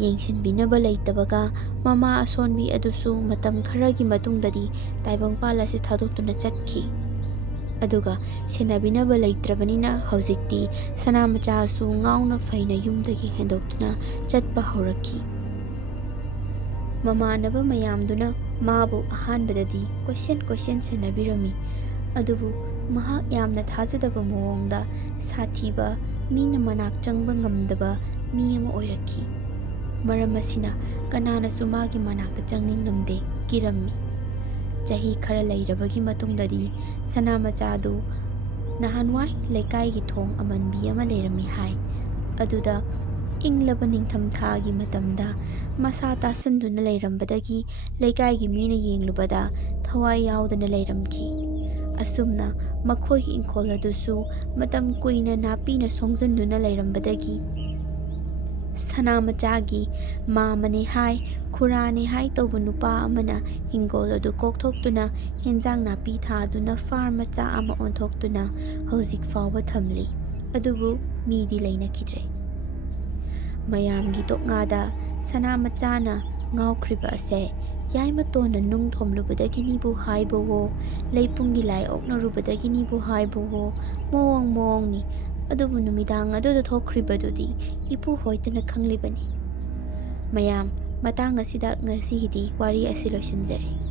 ꯌꯦꯡꯁꯤꯟꯕꯤꯅꯕ ꯂꯩꯇꯕꯒ ꯃꯃꯥ ꯑꯁꯣꯟꯕꯤ ꯑꯗꯨꯁꯨ ꯃꯇꯝ ꯈꯔꯒꯤ ꯃꯇꯨꯡꯗꯗꯤ ꯇꯥꯏꯕꯪꯄꯥꯜ ꯑꯁꯤ ꯊꯥꯗꯣꯛꯇꯨꯅ ꯆꯠꯈꯤ꯫ ꯑꯗꯨꯒ ꯁꯦꯟꯅꯕꯤꯅꯕ ꯂꯩꯇ꯭ꯔꯕꯅꯤꯅ ꯍꯧꯖꯤꯛꯇꯤ ꯁꯅꯥꯃꯆꯥꯁꯨ ꯉꯥꯎꯅ ꯐꯩꯅ ꯌꯨꯝꯗꯒꯤ ꯍꯦꯟꯗꯣꯛꯇꯨꯅ ꯆꯠꯄ ꯍꯧꯔꯛꯈꯤ꯫ ꯃꯃꯥꯟꯅꯕ ꯃꯌꯥꯝꯗꯨꯅ ꯃꯥꯕꯨ ꯑꯍꯥꯟꯕꯗꯗꯤ ꯀꯣꯏꯁꯦꯟ ꯁꯦꯟꯅꯕꯤꯔꯝꯃꯤ꯫ ꯑꯗꯨꯕꯨ ꯃꯍꯥꯛ ꯌꯥꯝꯅ ꯊꯥꯖꯗꯕ ꯃꯑꯣꯡꯗ ꯁꯥꯊꯤꯕ, ꯃꯤꯅ ꯃꯅꯥꯛ ꯆꯪꯕ ꯉꯝꯗꯕ ꯃꯤ ꯑꯃ ꯑꯣꯏꯔꯛꯈꯤ꯫ ꯃꯔꯝ ꯑꯁꯤꯅ ꯀꯅꯥꯅꯁꯨ ꯃꯥꯒꯤ ꯃꯅꯥꯛꯇ ꯆꯪꯅꯤꯡꯂꯝꯗꯦ, ꯀꯤꯔꯝꯃꯤ꯫ ꯆꯍꯤ ꯈꯔ ꯂꯩꯔꯕꯒꯤ ꯃꯇꯨꯡꯗꯗꯤ ꯁꯅꯥꯃꯆꯥꯗꯨ ꯅꯍꯥꯟꯋꯥꯏ ꯂꯩꯀꯥꯏꯒꯤ ꯊꯣꯡ ꯑꯃꯟꯕꯤ ꯑꯃ ꯂꯩꯔꯝꯃꯤ ꯍꯥꯏ꯫ ꯑꯗꯨꯗ ꯏꯪꯂꯕ ꯅꯤꯡꯊꯝꯊꯥꯒꯤ ꯃꯇꯝꯗ ꯃꯁꯥ ꯇꯥꯁꯟꯗꯨꯅ ꯂꯩꯔꯝꯕꯗꯒꯤ ꯂꯩꯀꯥꯏꯒꯤ ꯃꯤꯅ ꯌꯦꯡꯂꯨꯕꯗ ꯊꯋꯥꯏ ꯌꯥꯎꯗꯅ ꯂꯩꯔꯝꯈꯤ꯫ ꯑꯁꯨꯝꯅ ꯃꯈꯣꯏꯒꯤ ꯏꯪꯈꯣꯜ ꯑꯗꯨꯁꯨ ꯃꯇꯝ ꯀꯨꯏꯅ ꯅꯥꯄꯤꯅ ꯁꯣꯡꯖꯟꯗꯨꯅ ꯂꯩꯔꯝꯕꯗꯒꯤ ꯁꯅꯥꯃꯆꯥꯒꯤ ꯃꯥꯃꯅꯦ ꯍꯥꯏ, ꯈꯨꯔꯥꯅꯦ ꯍꯥꯏ ꯇꯧꯕ ꯅꯨꯄꯥ ꯑꯃꯅ ꯍꯤꯡꯒꯣꯜ ꯑꯗꯨ ꯀꯣꯛꯊꯣꯛꯇꯨꯅ ꯍꯦꯟꯖꯥꯡ ꯅꯥꯄꯤ ꯊꯥꯗꯨꯅ ꯐꯥꯔꯝ ꯃꯆꯥ ꯑꯃ ꯑꯣꯟꯊꯣꯛꯇꯨꯅ ꯍꯧꯖꯤꯛ ꯐꯥꯎꯕ ꯊꯝꯂꯤ꯫ ꯑꯗꯨꯕꯨ ꯃꯤꯗꯤ ꯂꯩꯅꯈꯤꯗ꯭ꯔꯦ꯫ ꯃꯌꯥꯝꯒꯤ ꯇꯣꯛꯉꯥꯗ ꯁꯅꯥꯃꯆꯥꯅ ꯉꯥꯎꯈ꯭ꯔꯤꯕ ꯑꯁꯦ ꯌꯥꯏꯃꯇꯣꯟꯅ ꯅꯨꯡ ꯊꯣꯝꯂꯨꯕꯗꯒꯤꯅꯤꯕꯨ ꯍꯥꯏꯕꯋꯣ, ꯂꯩꯄꯨꯡꯒꯤ ꯂꯥꯏ ꯑꯣꯛꯅꯔꯨꯕꯗꯒꯤꯅꯤꯕꯨ ꯍꯥꯏꯕꯋꯣ, ꯃꯑꯣꯡ ꯃꯑꯣꯡꯅꯤ꯫ ꯑꯗꯨꯕꯨ ꯅꯨꯃꯤꯗꯥꯡ ꯑꯗꯨꯗ ꯊꯣꯛꯈ꯭ꯔꯤꯕꯗꯨꯗꯤ ꯏꯄꯨꯍꯣꯏꯇꯅ ꯈꯪꯂꯤꯕꯅꯤ꯫ ꯃꯌꯥꯝ, ꯃꯇꯥꯡ ꯑꯁꯤꯗ ꯉꯁꯤꯒꯤꯗꯤ ꯋꯥꯔꯤ ꯑꯁꯤ ꯂꯣꯏꯁꯤꯟꯖꯔꯦ꯫